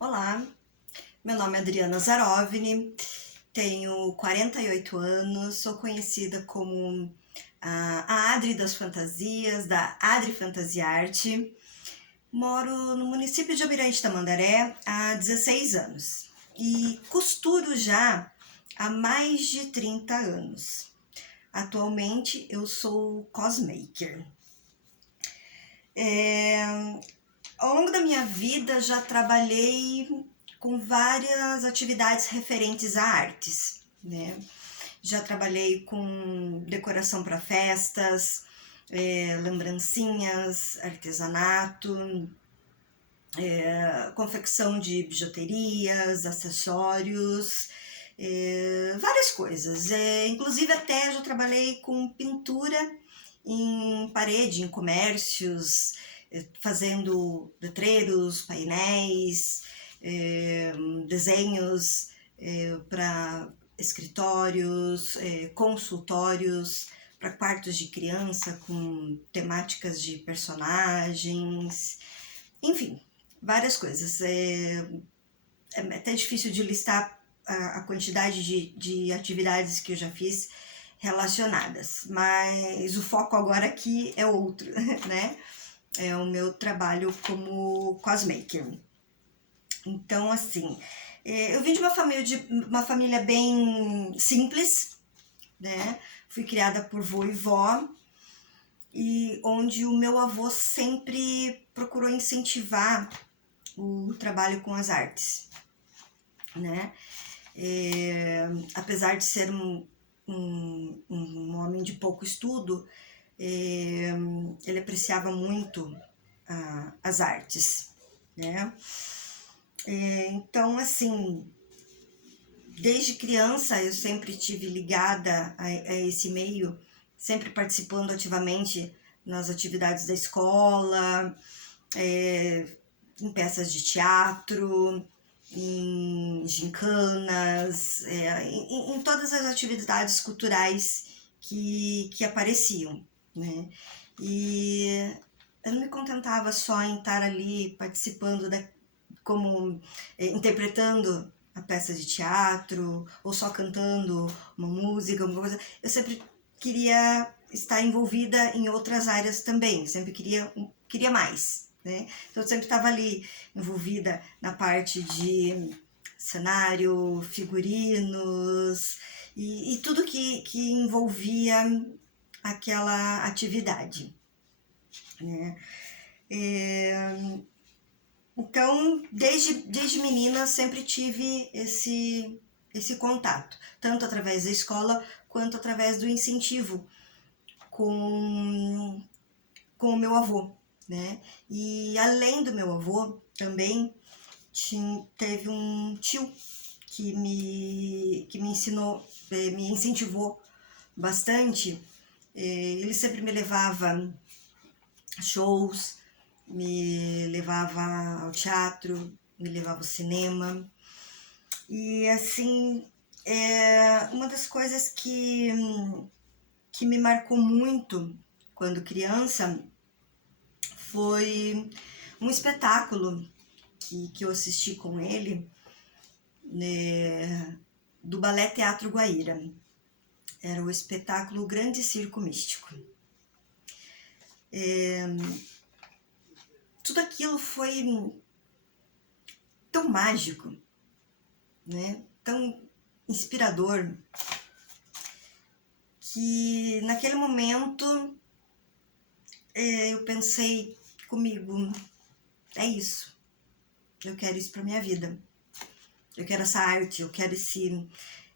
Olá, meu nome é Adriana Zarovni, tenho 48 anos, sou conhecida como a Adri das Fantasias, da Adri Fantasia Arte. Moro no município de Almirante Tamandaré há 16 anos e costuro já há mais de 30 anos. Atualmente eu sou cosmaker. Ao longo da minha vida já trabalhei com várias atividades referentes a artes, né? Já trabalhei com decoração para festas, lembrancinhas, artesanato, confecção de bijuterias, acessórios, várias coisas. Inclusive até já trabalhei com pintura em parede, em comércios, fazendo letreiros, painéis, desenhos para escritórios, consultórios, para quartos de criança com temáticas de personagens, enfim, várias coisas. É até difícil de listar a quantidade de atividades que eu já fiz relacionadas, mas o foco agora aqui é outro, né? É o meu trabalho como cosmaker. Então, assim, eu vim de uma família bem simples, né? Fui criada por vô e vó, e onde o meu avô sempre procurou incentivar o trabalho com as artes, né? Apesar de ser um homem de pouco estudo, ele apreciava muito as artes, né? Então, assim, desde criança eu sempre tive ligada a esse meio, sempre participando ativamente nas atividades da escola, em peças de teatro, em gincanas, em todas as atividades culturais que apareciam, né? E eu não me contentava só em estar ali participando como interpretando a peça de teatro ou só cantando uma música, alguma coisa. Eu sempre queria estar envolvida em outras áreas também, sempre queria mais, né? Então eu sempre estava ali envolvida na parte de cenário, figurinos e tudo que envolvia aquela atividade, né? Então, desde menina, sempre tive esse contato, tanto através da escola quanto através do incentivo com o meu avô, né? E além do meu avô, também teve um tio que me ensinou, me incentivou bastante. Ele sempre me levava a shows, me levava ao teatro, me levava ao cinema. E assim, uma das coisas que me marcou muito quando criança foi um espetáculo que eu assisti com ele, né, do Balé Teatro Guaíra. Era o espetáculo Grande Circo Místico. Tudo aquilo foi tão mágico, né? Tão inspirador, que naquele momento eu pensei comigo, é isso, eu quero isso para minha vida, eu quero essa arte, eu quero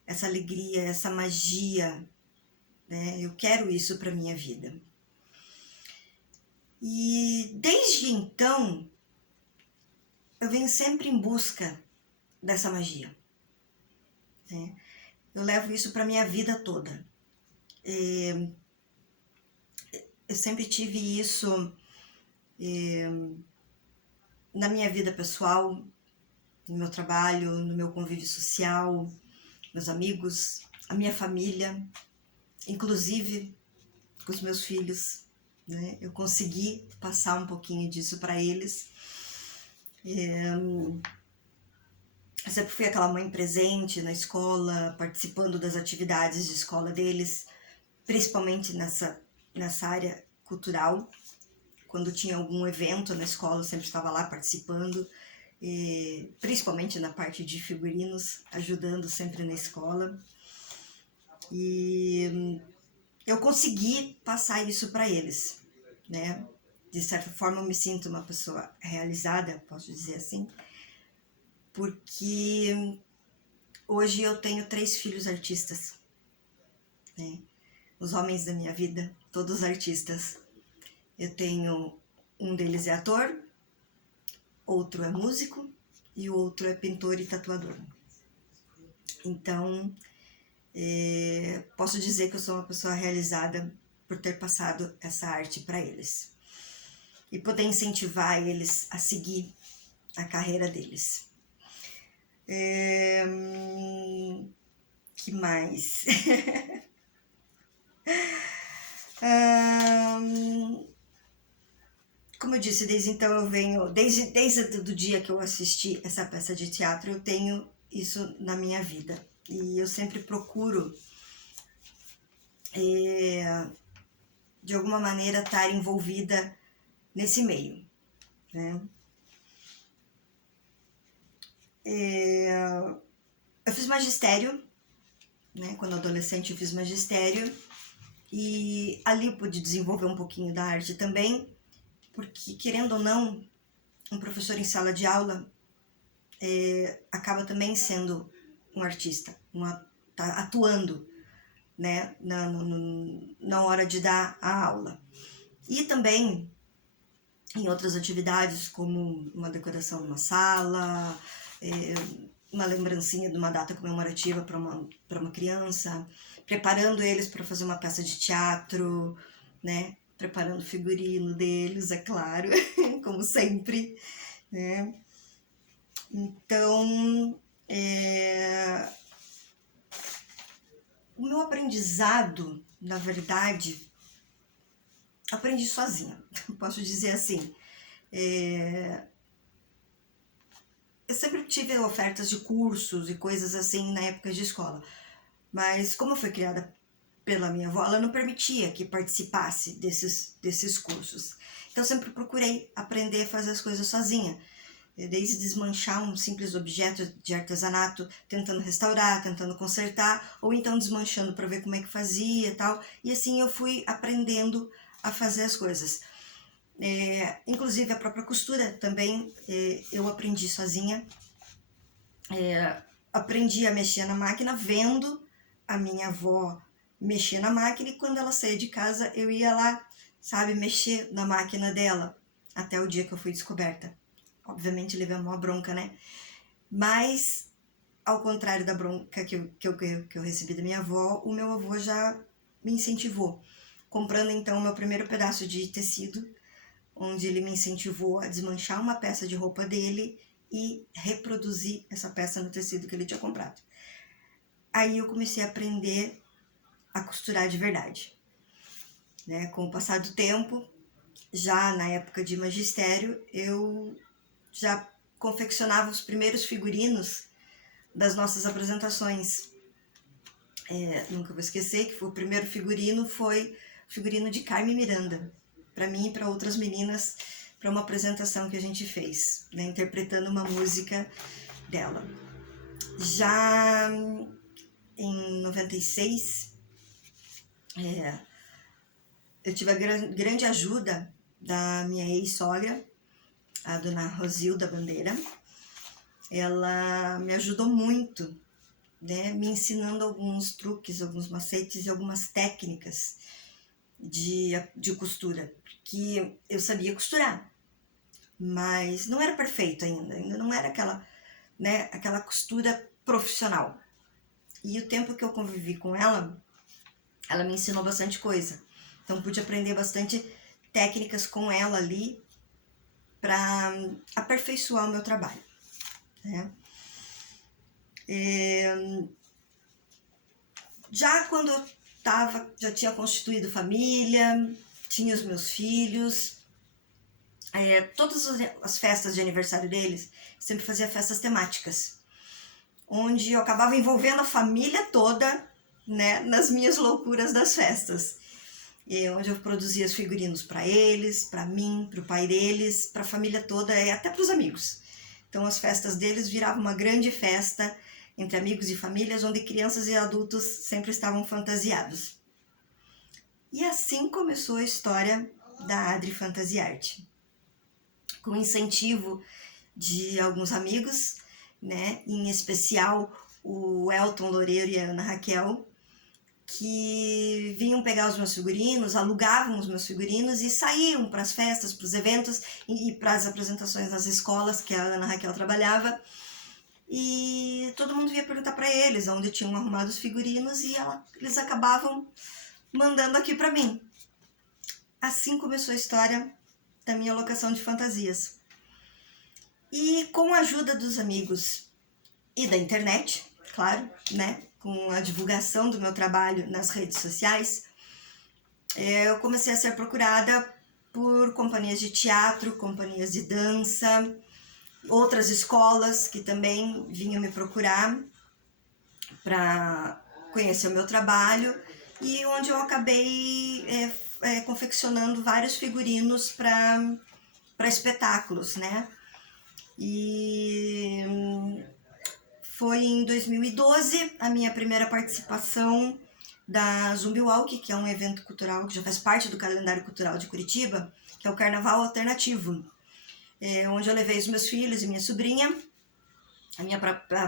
essa alegria, essa magia, né? Eu quero isso para minha vida. E desde então eu venho sempre em busca dessa magia, né? Eu levo isso para minha vida toda. Eu sempre tive isso na minha vida pessoal, no meu trabalho, no meu convívio social, meus amigos, a minha família, inclusive com os meus filhos, né? Eu consegui passar um pouquinho disso para eles. Eu sempre fui aquela mãe presente na escola, participando das atividades de escola deles, principalmente nessa área cultural. Quando tinha algum evento na escola, eu sempre estava lá participando, principalmente na parte de figurinos, ajudando sempre na escola. E eu consegui passar isso para eles, né? De certa forma, eu me sinto uma pessoa realizada, posso dizer assim, porque hoje eu tenho 3 filhos artistas, né? Os homens da minha vida, todos artistas. Eu tenho, um deles é ator, outro é músico e o outro é pintor e tatuador. Então, posso dizer que eu sou uma pessoa realizada por ter passado essa arte para eles e poder incentivar eles a seguir a carreira deles. Que mais? Como eu disse, desde então eu venho, desde o dia que eu assisti essa peça de teatro, eu tenho isso na minha vida. E eu sempre procuro, de alguma maneira, estar envolvida nesse meio, né? Eu fiz magistério, né? Quando adolescente eu fiz magistério, e ali eu pude desenvolver um pouquinho da arte também, porque, querendo ou não, um professor em sala de aula acaba também sendo um artista, tá atuando, né, na hora de dar a aula. E também em outras atividades, como uma decoração numa sala, uma lembrancinha de uma data comemorativa para uma criança, preparando eles para fazer uma peça de teatro, né? Preparando o figurino deles, é claro, como sempre, né? Então, o meu aprendizado, na verdade, aprendi sozinha, posso dizer assim. Eu sempre tive ofertas de cursos e coisas assim na época de escola, mas como eu fui criada pela minha avó, ela não permitia que participasse desses cursos. Então eu sempre procurei aprender a fazer as coisas sozinha, desde desmanchar um simples objeto de artesanato, tentando restaurar, tentando consertar, ou então desmanchando para ver como é que fazia e tal. E assim eu fui aprendendo a fazer as coisas. Inclusive a própria costura também eu aprendi sozinha. Aprendi a mexer na máquina vendo a minha avó mexer na máquina, e quando ela saía de casa eu ia lá, sabe, mexer na máquina dela, até o dia que eu fui descoberta. Obviamente levei uma bronca, né? Mas, ao contrário da bronca que eu recebi da minha avó, o meu avô já me incentivou, comprando então o meu primeiro pedaço de tecido, onde ele me incentivou a desmanchar uma peça de roupa dele e reproduzir essa peça no tecido que ele tinha comprado. Aí eu comecei a aprender a costurar de verdade, né? Com o passar do tempo, já na época de magistério, eu já confeccionava os primeiros figurinos das nossas apresentações. Nunca vou esquecer que o primeiro figurino foi o figurino de Carmen Miranda, para mim e para outras meninas, para uma apresentação que a gente fez, né, interpretando uma música dela. Já em 96, eu tive a grande ajuda da minha ex-sogra, a dona Rosilda Bandeira. Ela me ajudou muito, né, me ensinando alguns truques, alguns macetes e algumas técnicas de costura, porque eu sabia costurar, mas não era perfeito ainda não era aquela, né, aquela costura profissional. E o tempo que eu convivi com ela, ela me ensinou bastante coisa. Então pude aprender bastante técnicas com ela ali para aperfeiçoar o meu trabalho, né? Já quando eu já tinha constituído família, tinha os meus filhos, todas as festas de aniversário deles, sempre fazia festas temáticas. onde eu acabava envolvendo a família toda, né, nas minhas loucuras das festas. Onde eu produzia os figurinos para eles, para mim, para o pai deles, para a família toda e até para os amigos. Então as festas deles viravam uma grande festa entre amigos e famílias, onde crianças e adultos sempre estavam fantasiados. E assim começou a história da Adri Fantasy Art. Com incentivo de alguns amigos, né, em especial o Elton Loureiro e a Ana Raquel, que vinham pegar os meus figurinos, alugavam os meus figurinos e saíam para as festas, para os eventos e para as apresentações nas escolas que a Ana Raquel trabalhava. E todo mundo vinha perguntar para eles onde tinham arrumado os figurinos e eles acabavam mandando aqui para mim. Assim começou a história da minha locação de fantasias. E com a ajuda dos amigos e da internet, claro, né, com a divulgação do meu trabalho nas redes sociais, eu comecei a ser procurada por companhias de teatro, companhias de dança, outras escolas que também vinham me procurar para conhecer o meu trabalho e onde eu acabei confeccionando vários figurinos para espetáculos, né? E foi em 2012 a minha primeira participação da Zumbi Walk, que é um evento cultural que já faz parte do calendário cultural de Curitiba, que é o Carnaval Alternativo, onde eu levei os meus filhos e minha sobrinha.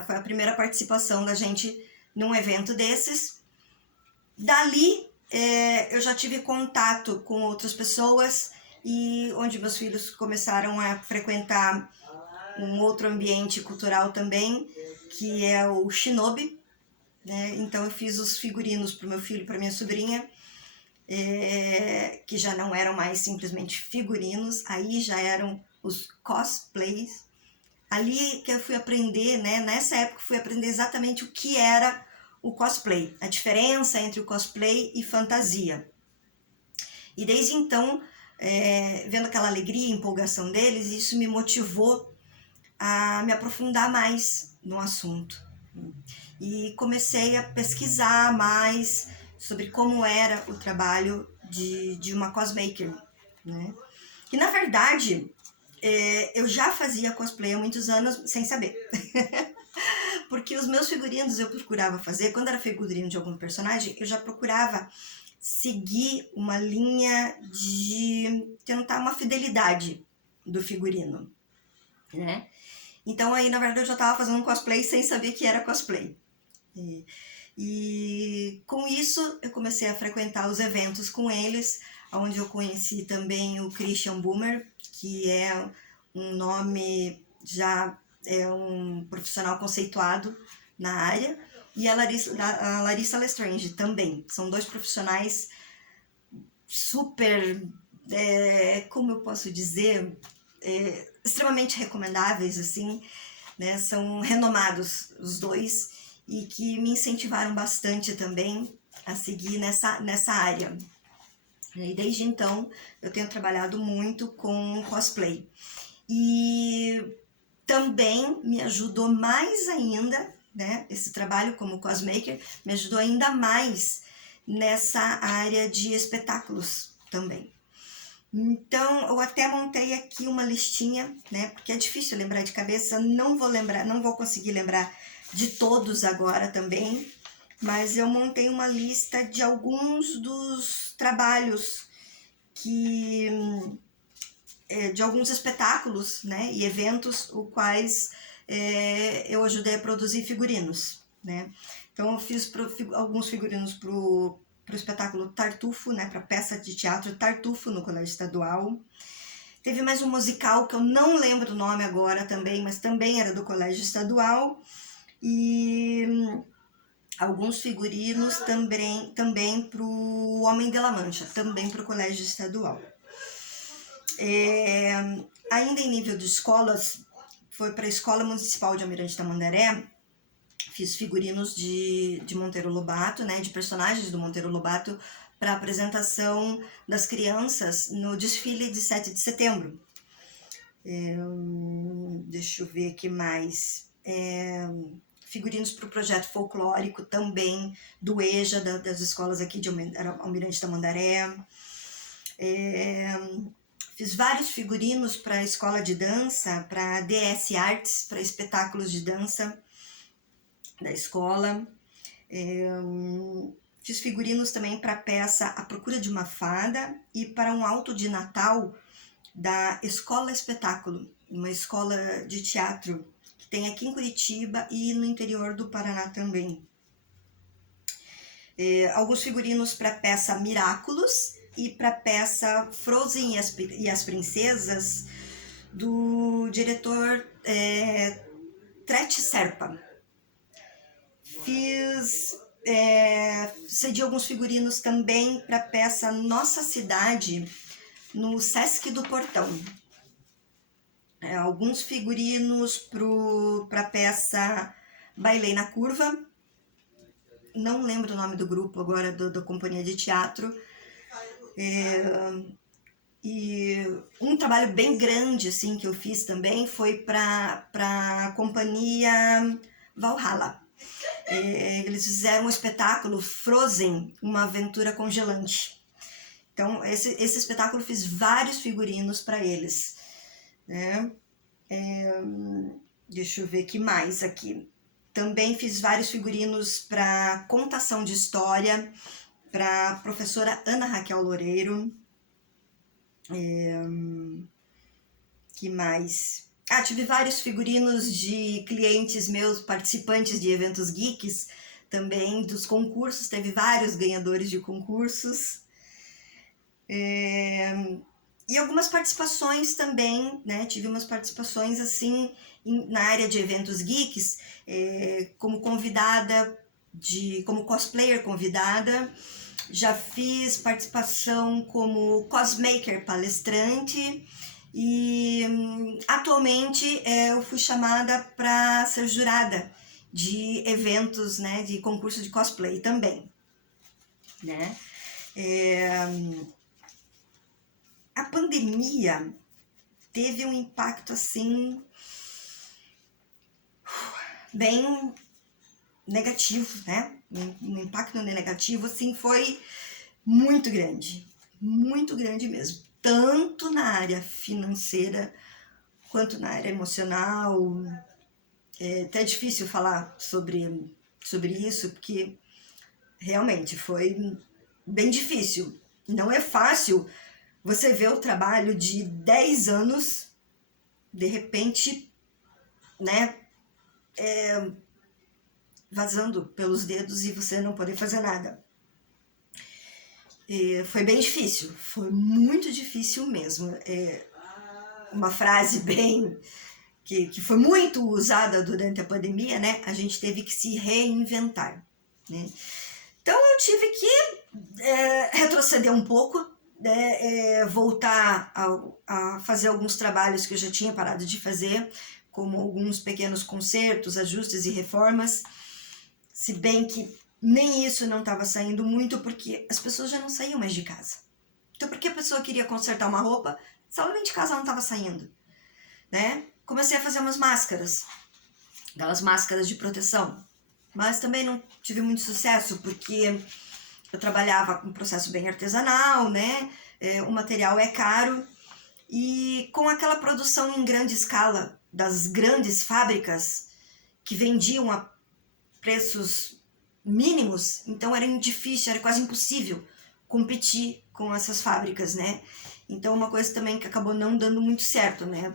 Foi a primeira participação da gente num evento desses. Dali eu já tive contato com outras pessoas e onde meus filhos começaram a frequentar um outro ambiente cultural também, que é o Shinobi, né? Então eu fiz os figurinos para o meu filho e para minha sobrinha, que já não eram mais simplesmente figurinos, aí já eram os cosplays. Ali que eu fui aprender, né? Nessa época eu fui aprender exatamente o que era o cosplay, a diferença entre o cosplay e fantasia. E desde então, vendo aquela alegria e empolgação deles, isso me motivou a me aprofundar mais no assunto. E comecei a pesquisar mais sobre como era o trabalho de uma cosmaker, né? E na verdade, eu já fazia cosplay há muitos anos sem saber. Porque os meus figurinos eu procurava fazer, quando era figurino de algum personagem, eu já procurava seguir uma linha de tentar uma fidelidade do figurino, né? Então aí, na verdade, eu já estava fazendo um cosplay sem saber que era cosplay. E com isso, eu comecei a frequentar os eventos com eles, onde eu conheci também o Christian Boomer, que é um nome já, um profissional conceituado na área, e a Larissa Lestrange também. São dois profissionais super, como eu posso dizer, extremamente recomendáveis, assim, né? São renomados os dois e que me incentivaram bastante também a seguir nessa área. E desde então eu tenho trabalhado muito com cosplay. E também me ajudou mais ainda, né? Esse trabalho como cosmaker me ajudou ainda mais nessa área de espetáculos também. Então, eu até montei aqui uma listinha, né? Porque é difícil lembrar de cabeça, não vou conseguir lembrar de todos agora também, mas eu montei uma lista de alguns dos trabalhos de alguns espetáculos, né? E eventos, os quais eu ajudei a produzir figurinos, né? Então, eu fiz alguns figurinos pro espetáculo Tartufo, né, para peça de teatro Tartufo no Colégio Estadual. Teve mais um musical que eu não lembro o nome agora também, mas também era do Colégio Estadual. E alguns figurinos também para o Homem de la Mancha, também para o Colégio Estadual. Ainda em nível de escolas, foi para a Escola Municipal de Almirante Tamandaré. Fiz figurinos de Monteiro Lobato, né, de personagens do Monteiro Lobato, para a apresentação das crianças no desfile de 7 de setembro. Deixa eu ver o que mais. figurinos para o projeto folclórico também, do EJA, das escolas aqui de Almirante Tamandaré. Fiz vários figurinos para a escola de dança, para a DS Arts, para espetáculos de dança da escola. Fiz figurinos também para a peça A Procura de uma Fada e para um auto de Natal da Escola Espetáculo, uma escola de teatro que tem aqui em Curitiba e no interior do Paraná também. Alguns figurinos para a peça Miraculous e para a peça Frozen e as Princesas, do diretor Trete Serpa. Cedi alguns figurinos também para a peça Nossa Cidade, no Sesc do Portão. Alguns figurinos para a peça Bailei na Curva, não lembro o nome do grupo agora, da companhia de teatro. E um trabalho bem grande assim, que eu fiz também foi para a companhia Valhalla. Eles fizeram um espetáculo Frozen, uma aventura congelante. Então, esse espetáculo eu fiz vários figurinos para eles. Né? Deixa eu ver o que mais aqui. Também fiz vários figurinos para contação de história, para a professora Ana Raquel Loureiro. Que mais? Tive vários figurinos de clientes meus, participantes de eventos geeks, também dos concursos, teve vários ganhadores de concursos. E algumas participações também, né? Tive umas participações assim na área de eventos geeks, como convidada, como cosplayer convidada. Já fiz participação como cosmaker palestrante e atualmente eu fui chamada para ser jurada de eventos, né, de concurso de cosplay também, né? A pandemia teve um impacto assim bem negativo, né? Um impacto negativo assim foi muito grande mesmo, tanto na área financeira quanto na área emocional. É até difícil falar sobre isso, porque realmente foi bem difícil. Não é fácil você ver o trabalho de 10 anos, de repente, né, vazando pelos dedos e você não poder fazer nada. Foi bem difícil, foi muito difícil mesmo. Uma frase bem que foi muito usada durante a pandemia, né? A gente teve que se reinventar, né? Então eu tive que retroceder um pouco, né? Voltar a fazer alguns trabalhos que eu já tinha parado de fazer, como alguns pequenos consertos, ajustes e reformas, se bem que nem isso não estava saindo muito, porque as pessoas já não saíam mais de casa. Então, por que a pessoa queria consertar uma roupa, se ela nem de casa não estava saindo, né? Comecei a fazer umas máscaras, aquelas máscaras de proteção, mas também não tive muito sucesso, porque eu trabalhava com um processo bem artesanal, né? O material é caro, e com aquela produção em grande escala das grandes fábricas que vendiam a preços mínimos, então era difícil, era quase impossível competir com essas fábricas, né? Então uma coisa também que acabou não dando muito certo, né?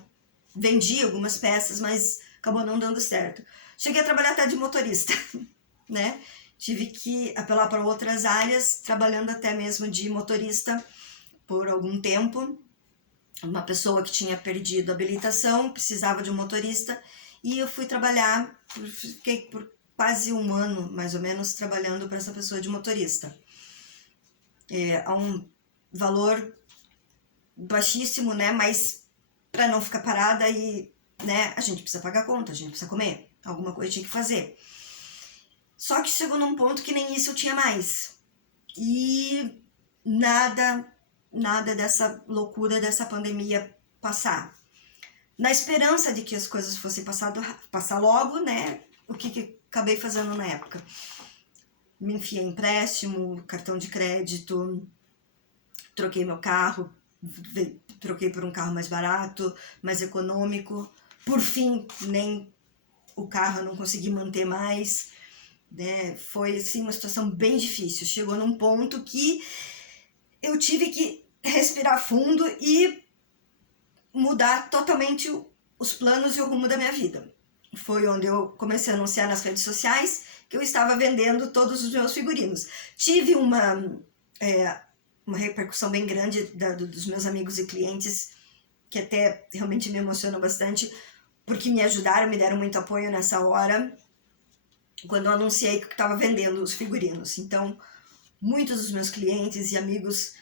Vendi algumas peças, mas acabou não dando certo. Cheguei a trabalhar até de motorista, né? Tive que apelar para outras áreas, trabalhando até mesmo de motorista por algum tempo. Uma pessoa que tinha perdido a habilitação, precisava de um motorista, e eu fui trabalhar, fiquei por quase um ano, mais ou menos, trabalhando para essa pessoa de motorista. A um valor baixíssimo, né? Mas para não ficar parada e, né, a gente precisa pagar a conta, a gente precisa comer, alguma coisa tinha que fazer. Só que chegou num ponto que nem isso eu tinha mais. E nada dessa loucura dessa pandemia passar. Na esperança de que as coisas fossem passar logo, né? o que acabei fazendo na época? Me enfiei em empréstimo, cartão de crédito, troquei meu carro, troquei por um carro mais barato, mais econômico. Por fim, nem o carro eu não consegui manter mais, né? Foi assim uma situação bem difícil. Chegou num ponto que eu tive que respirar fundo e mudar totalmente os planos e o rumo da minha vida. Foi onde eu comecei a anunciar nas redes sociais que eu estava vendendo todos os meus figurinos. Tive uma repercussão bem grande dos meus amigos e clientes, que até realmente me emocionou bastante, porque me ajudaram, me deram muito apoio nessa hora, quando eu anunciei que estava vendendo os figurinos. Então, muitos dos meus clientes e amigos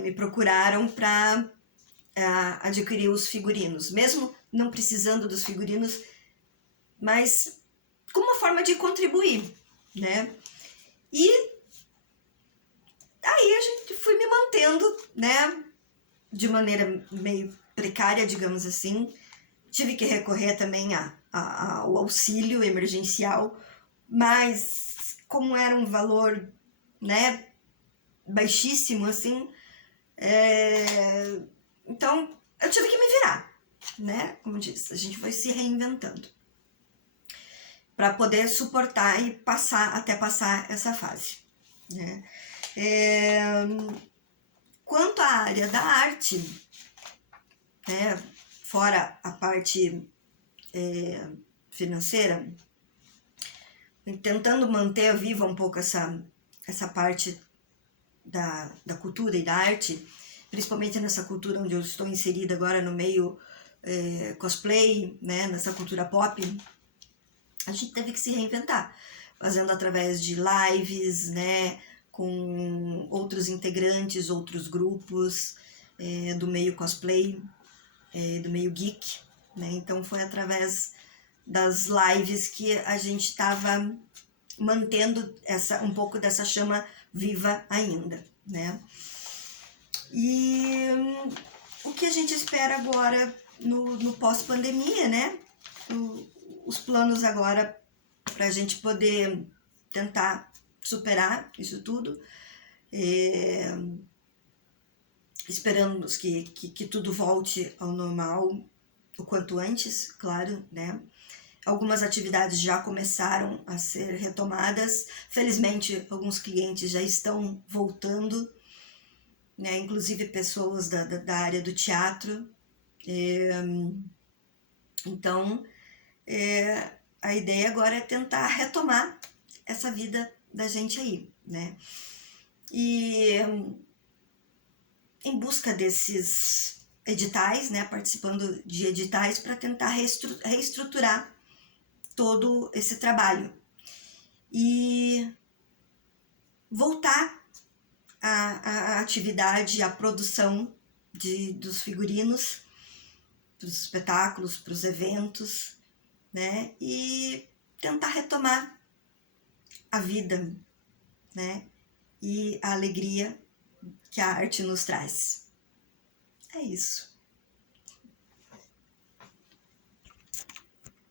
me procuraram para adquirir os figurinos, mesmo não precisando dos figurinos, mas como uma forma de contribuir, né? E aí a gente fui me mantendo, né, de maneira meio precária, digamos assim. Tive que recorrer também ao auxílio emergencial, mas como era um valor, né, baixíssimo, assim, então eu tive que me virar, né? Como disse, a gente foi se reinventando para poder suportar e até passar essa fase, né? Quanto à área da arte, né, fora a parte financeira, tentando manter viva um pouco essa parte da cultura e da arte, principalmente nessa cultura onde eu estou inserida agora no meio cosplay, né, nessa cultura pop, a gente teve que se reinventar, fazendo através de lives, né, com outros integrantes, outros grupos do meio cosplay, do meio geek, né? Então foi através das lives que a gente estava mantendo um pouco dessa chama viva ainda, né? E o que a gente espera agora no pós-pandemia, né? Os planos agora para a gente poder tentar superar isso tudo. Esperamos que tudo volte ao normal o quanto antes, claro, né? Algumas atividades já começaram a ser retomadas. Felizmente, alguns clientes já estão voltando, né? Inclusive pessoas da área do teatro. Então, a ideia agora é tentar retomar essa vida da gente aí, né? E em busca desses editais, né? Participando de editais para tentar reestruturar todo esse trabalho e voltar à atividade, à produção dos figurinos, para os espetáculos, para os eventos, né? E tentar retomar a vida, né? E a alegria que a arte nos traz. É isso.